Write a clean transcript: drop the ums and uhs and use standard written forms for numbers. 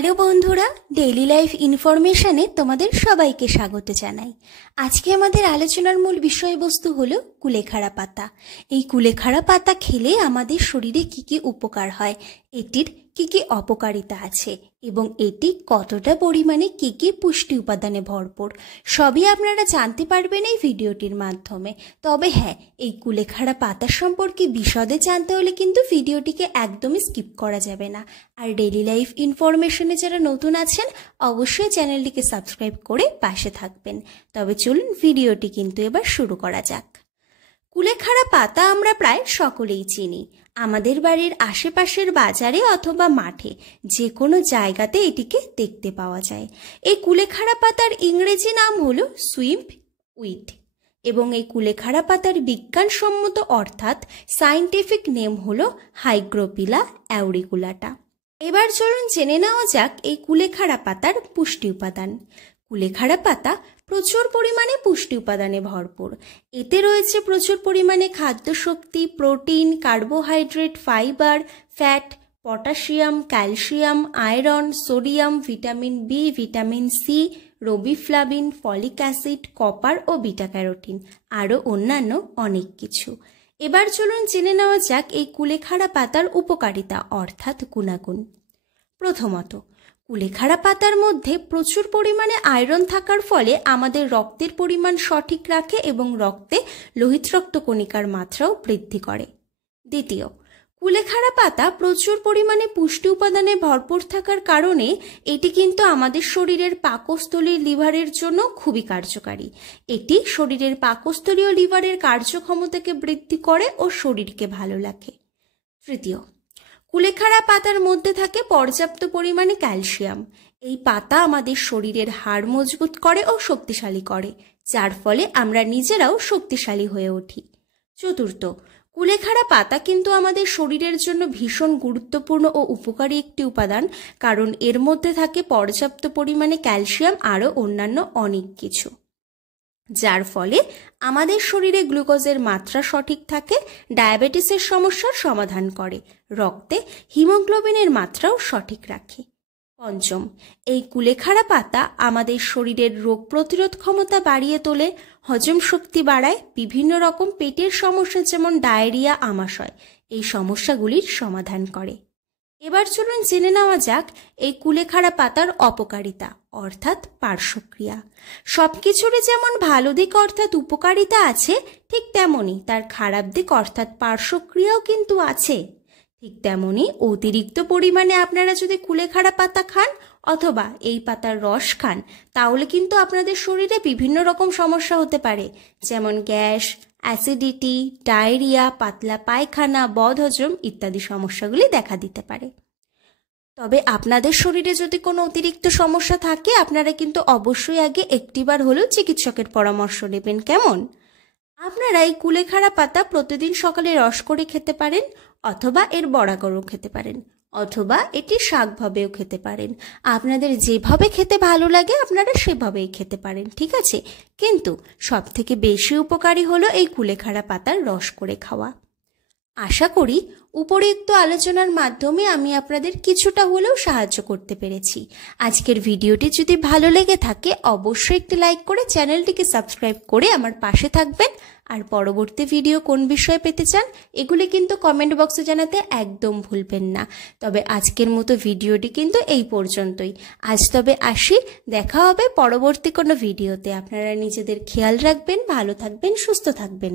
Hello বন্ধুরা, daily life ইনফরমেশনে তোমাদের সবাইকে স্বাগত জানাই। আজকে আমাদের আলোচনার মূল বিষয়বস্তু হলো কুলেখাড়া পাতা। এই কুলেখাড়া পাতা খেলে আমাদের শরীরে কি কি উপকার হয়, এটির কি কি অপকারিতা আছে এবং এটি কতটা পরিমাণে কি কি পুষ্টি উপাদানে ভরপুর, সবই আপনারা জানতে পারবেন এই ভিডিওটির মাধ্যমে। তবে হ্যাঁ, এই কুলেখাড়া পাতা সম্পর্কে বিশদে জানতে হলে কিন্তু ভিডিওটিকে একদমই স্কিপ করা যাবে না। আর ডেইলি লাইফ ইনফরমেশনে যারা নতুন আছেন অবশ্যই চ্যানেলটিকে সাবস্ক্রাইব করে পাশে থাকবেন। তবে চলুন ভিডিওটি কিন্তু এবার শুরু করা যাক। কুলেখাড়া পাতা আমরা প্রায় সকলেই চিনি। আমাদের বাড়ির আশেপাশের বাজারে অথবা মাঠে যে কোনো জায়গাতে এটিকে দেখতে পাওয়া যায়। এই কুলেখাড়া পাতার ইংরেজি নাম হলো সুইম্প উইড এবং এই কুলেখাড়া পাতার বিজ্ঞানসম্মত অর্থাৎ সায়েন্টিফিক নেম হলো হাইগ্রোপিলা অ্যাউরিকুলাটা। এবার চলুন জেনে নেওয়া যাক এই কুলেখাড়া পাতার পুষ্টি উপাদান। কুলেখাড়া পাতা প্রচুর পরিমাণে পুষ্টি উপাদানে ভরপুর। এতে রয়েছে প্রচুর পরিমাণে খাদ্যশক্তি, protein, carbohydrate, fibre, fat, potassium, calcium, iron, sodium, vitamin B, vitamin C, riboflavin, folic acid, copper ও বিটা ক্যারোটিন, আরও অন্যান্য অনেক কিছু। এবার চলুন জেনে নেওয়া যাক এই কুলেখাড়া পাতার উপকারিতা অর্থাৎ গুণাগুণ। প্রথমত, কুলেখাড়া পাতার মধ্যে প্রচুর পরিমাণে আয়রন থাকার ফলে আমাদের রক্তের পরিমাণ সঠিক রাখে এবং রক্তে লোহিত রক্তকণিকার মাত্রাও বৃদ্ধি করে। দ্বিতীয়, কুলেখাড়া পাতা প্রচুর পরিমাণে পুষ্টি উপাদানে ভরপুর থাকার কারণে এটি কিন্তু আমাদের শরীরের পাকস্থলীর লিভারের জন্য খুবই কার্যকারী। এটি শরীরের পাকস্থলীয় লিভারের কার্যক্ষমতাকে বৃদ্ধি করে ও শরীরকে ভালো রাখে। তৃতীয়, কুলেখাড়া পাতার মধ্যে থাকে পর্যাপ্ত পরিমাণে ক্যালসিয়াম। এই পাতা আমাদের শরীরের হাড় মজবুত করে ও শক্তিশালী করে, যার ফলে আমরা নিজেরাও শক্তিশালী হয়ে উঠি। চতুর্থ, কুলেখাড়া পাতা কিন্তু আমাদের শরীরের জন্য ভীষণ গুরুত্বপূর্ণ ও উপকারী একটি উপাদান, কারণ এর মধ্যে থাকে পর্যাপ্ত পরিমাণে ক্যালসিয়াম আরও অন্যান্য অনেক কিছু, যার ফলে আমাদের শরীরে গ্লুকোজের মাত্রা সঠিক থাকে, ডায়াবেটিসের সমস্যার সমাধান করে, রক্তে হিমোগ্লোবিনের মাত্রাও সঠিক রাখে। পঞ্চম, এই কুলেখাড়া পাতা আমাদের শরীরের রোগ প্রতিরোধ ক্ষমতা বাড়িয়ে তোলে, হজম শক্তি বাড়ায়, বিভিন্ন রকম পেটের সমস্যা যেমন ডায়রিয়া, আমাশয় এই সমস্যাগুলির সমাধান করে। এবার চলুন জেনে নেওয়া যাক এই কুলেখাড়া পাতার অপকারিতা অর্থাৎ পার্শ্বক্রিয়া। সব কিছুরই যেমন ভালো দিক অর্থাৎ উপকারিতা আছে, ঠিক তেমনই তার খারাপ দিক অর্থাৎ পার্শ্বক্রিয়াও কিন্তু আছে। ঠিক তেমনই অতিরিক্ত পরিমাণে আপনারা যদি কুলেখাড়া পাতা খান অথবা এই পাতার রস খান, তাহলে কিন্তু আপনাদের শরীরে বিভিন্ন রকম সমস্যা হতে পারে, যেমন গ্যাস, অ্যাসিডিটি, ডায়রিয়া, পাতলা পায়খানা, বদহজম ইত্যাদি সমস্যাগুলি দেখা দিতে পারে। তবে আপনাদের শরীরে যদি কোনো অতিরিক্ত সমস্যা থাকে, আপনারা কিন্তু অবশ্যই আগে একটিবার হলেও চিকিৎসকের পরামর্শ নেবেন। কেমন? আপনারা এই কুলেখাড়া পাতা প্রতিদিন সকালে রস করে খেতে পারেন, অথবা এর বড়া করেও খেতে পারেন, অথবা এটি শাকভাবেও খেতে পারেন। আপনাদের যেভাবে খেতে ভালো লাগে আপনারা সেভাবেই খেতে পারেন, ঠিক আছে? কিন্তু সবথেকে বেশি উপকারী হলো এই কুলেখাড়া পাতার রস করে খাওয়া। আশা করি উপরিউক্ত আলোচনার মাধ্যমে আমি আপনাদের কিছুটা হলেও সাহায্য করতে পেরেছি। আজকের ভিডিওটি যদি ভালো লেগে থাকে অবশ্যই একটি লাইক করে চ্যানেলটিকে সাবস্ক্রাইব করে আমার পাশে থাকবেন। আর পরবর্তী ভিডিও কোন বিষয়ে পেতে চান এগুলি কিন্তু কমেন্ট বক্সে জানাতে একদম ভুলবেন না। তবে আজকের মতো ভিডিওটি কিন্তু এই পর্যন্তই। আজ তবে আসি, দেখা হবে পরবর্তী কোনো ভিডিওতে। আপনারা নিজেদের খেয়াল রাখবেন, ভালো থাকবেন, সুস্থ থাকবেন।